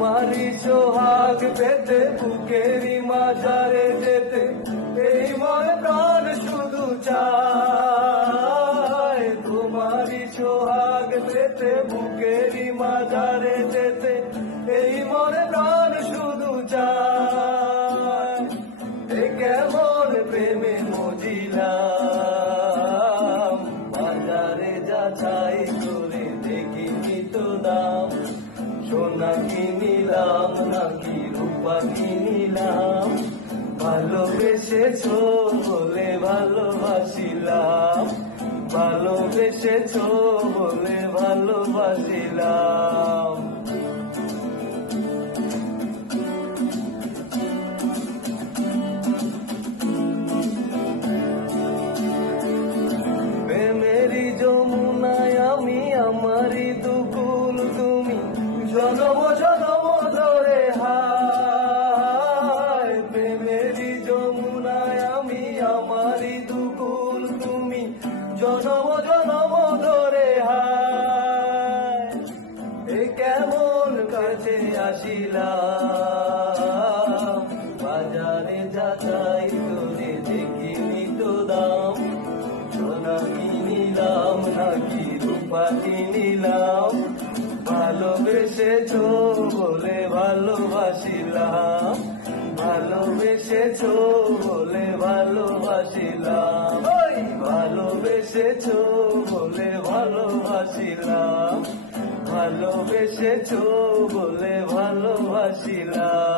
তোমারই সোহাগ পেতে বুকেরই মাঝারে যেতে এই মনে প্রাণ শুধু চায়। তোমারই সোহাগ পেতে বুকেরই মাঝারে যেতে এই মনে প্রাণ শুধু চায়। এ কেমন প্রেমে মজিলাম, বাজারে যাচাই করে দেখিনি তো দাম। সোনা কিনিলাম নাকি রূপা কিনিলাম, ভালোবেসেছো বলে ভালোবাসিলাম, ভালোবেসেছো বলে ভালোবাসিলাম। প্রেমেরই যমুনায় আমি আমারই দুকুল তুমি, জনম জনম ধরে হায়। প্রেমেরই যমুনায় আমি আমারই দুকুল তুমি, জনম জনম ধরে হায়। এ কেমন কাছে আসিলাম, বাজারে যাচাই করে দেখিনি তো দাম। সোনা কিনিলাম নাকি রূপা কিনিলাম, ভালোবেসেছো বলে ভালোবাসিলাম, ভালোবেসেছো বলে ভালোবাসিলাম, ভালোবেসেছো বলে ভালোবাসিলাম, ভালোবেসেছো বলে ভালোবাসিলাম।